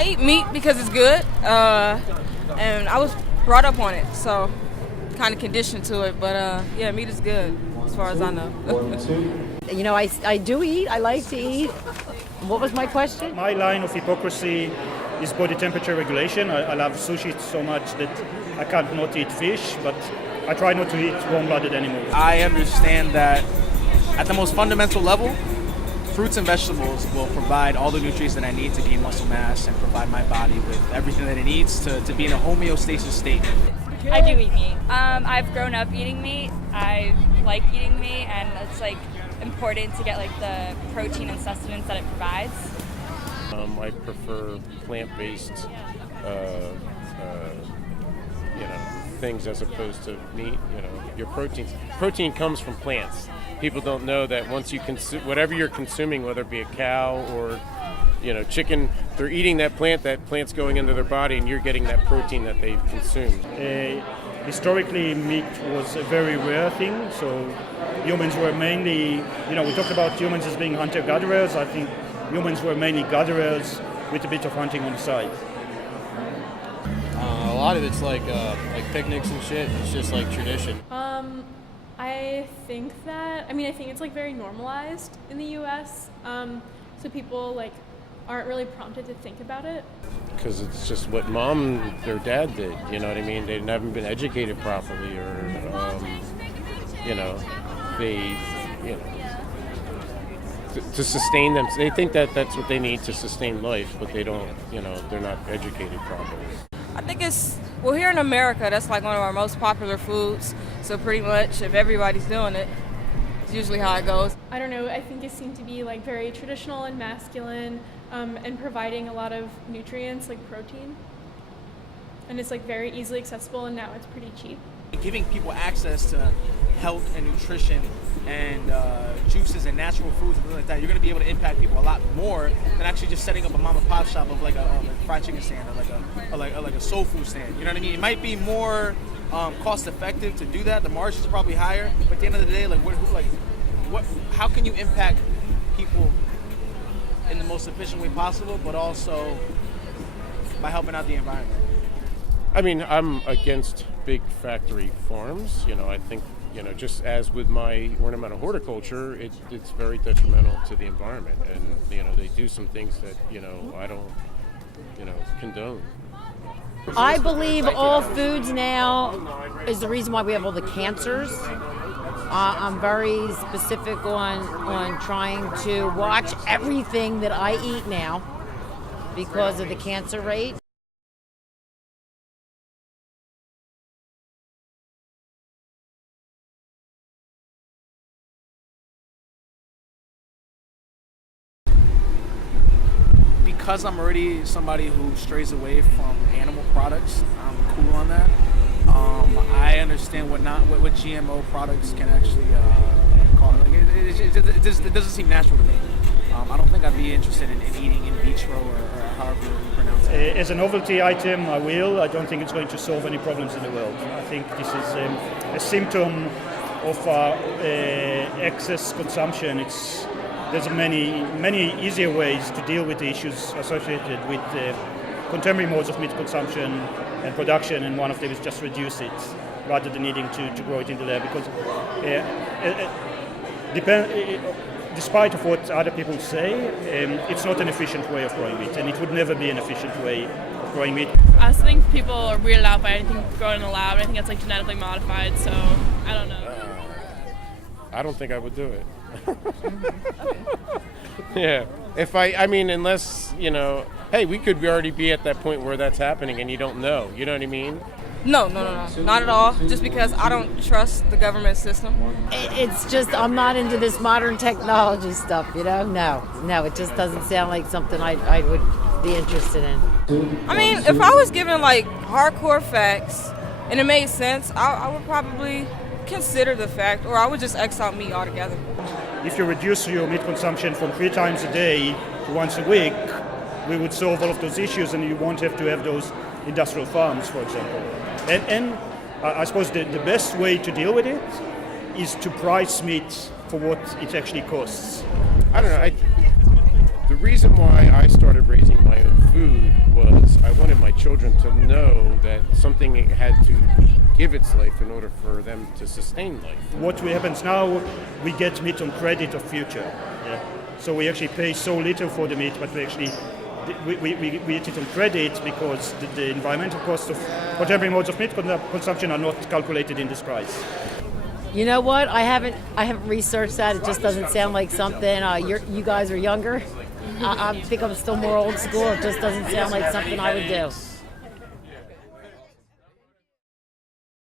I eat meat because it's good, and I was brought up on it, so kind of conditioned to it. But yeah, meat is good as far as I know. You know, I do eat. I like to eat. What was my question? My line of hypocrisy is body temperature regulation. I love sushi so much that I can't not eat fish, but I try not to eat warm-blooded animals. I understand that at the most fundamental level, fruits and vegetables will provide all the nutrients that I need to gain muscle mass and provide my body with everything that it needs to be in a homeostasis state. I do eat meat. I've grown up eating meat. I like eating meat, and it's like important to get like the protein and sustenance that it provides. I prefer plant-based, things as opposed to meat. Your protein comes from plants. People don't know that once you consume whatever you're consuming, whether it be a cow or chicken, they're eating that plant's going into their body, and you're getting that protein that they've consumed. Historically, meat was a very rare thing, so humans were mainly, we talked about humans as being hunter-gatherers. I think humans were mainly gatherers with a bit of hunting on the side. A lot of it's like picnics and shit. It's just like tradition. I think it's like very normalized in the U.S. So people like aren't really prompted to think about it. Because it's just what mom or dad did. You know what I mean? They haven't been educated properly, or to sustain them. They think that that's what they need to sustain life, but they don't. They're not educated properly. I think here in America, that's like one of our most popular foods. So pretty much, if everybody's doing it, it's usually how it goes. I don't know, I think it seemed to be like very traditional and masculine, and providing a lot of nutrients like protein. And it's like very easily accessible, and now it's pretty cheap. Giving people access to health and nutrition and juices and natural foods and things like that, you're going to be able to impact people a lot more than actually just setting up a mom and pop shop of like a fried chicken stand or like a soul food stand. You know what I mean? It might be more cost effective to do that. The margins are probably higher, but at the end of the day, how can you impact people in the most efficient way possible, but also by helping out the environment? I mean, I'm against big factory farms. I think, just as with my ornamental horticulture, it's very detrimental to the environment. And, they do some things that, I don't, condone. I believe all foods now is the reason why we have all the cancers. I'm very specific on trying to watch everything that I eat now because of the cancer rate. Because I'm already somebody who strays away from animal products, I'm cool on that. I understand what GMO products can actually cause. It doesn't seem natural to me. I don't think I'd be interested in eating in vitro or however you pronounce it. As a novelty item, I will. I don't think it's going to solve any problems in the world. I think this is a symptom of excess consumption. There's many easier ways to deal with the issues associated with contemporary modes of meat consumption and production, and one of them is just reduce it rather than needing to grow it in the lab. Because despite of what other people say, it's not an efficient way of growing meat, and it would never be an efficient way of growing meat. I also think people are weirded out by anything grown in a lab. I think it's like genetically modified, so I don't know. I don't think I would do it. Yeah. Unless, hey, we could already be at that point where that's happening and you don't know. You know what I mean? No, not at all. Just because I don't trust the government system. It's just, I'm not into this modern technology stuff, No, it just doesn't sound like something I would be interested in. I mean, if I was given like hardcore facts and it made sense, I would probably consider the fact, or I would just X out meat altogether. If you reduce your meat consumption from 3 times a day to once a week, we would solve all of those issues, and you won't have to have those industrial farms, for example. And I suppose the best way to deal with it is to price meat for what it actually costs. I don't know. The reason why I started raising my own food was I wanted my children to know that something had to give its life in order for them to sustain life. What happens now, we get meat on credit of future. Yeah. So we actually pay so little for the meat, but we actually we eat it on credit because the environmental costs of contemporary modes of meat consumption are not calculated in this price. You know what? I haven't researched that. It just doesn't sound like something. You guys are younger. I think I'm still more old school. It just doesn't sound like something I would do.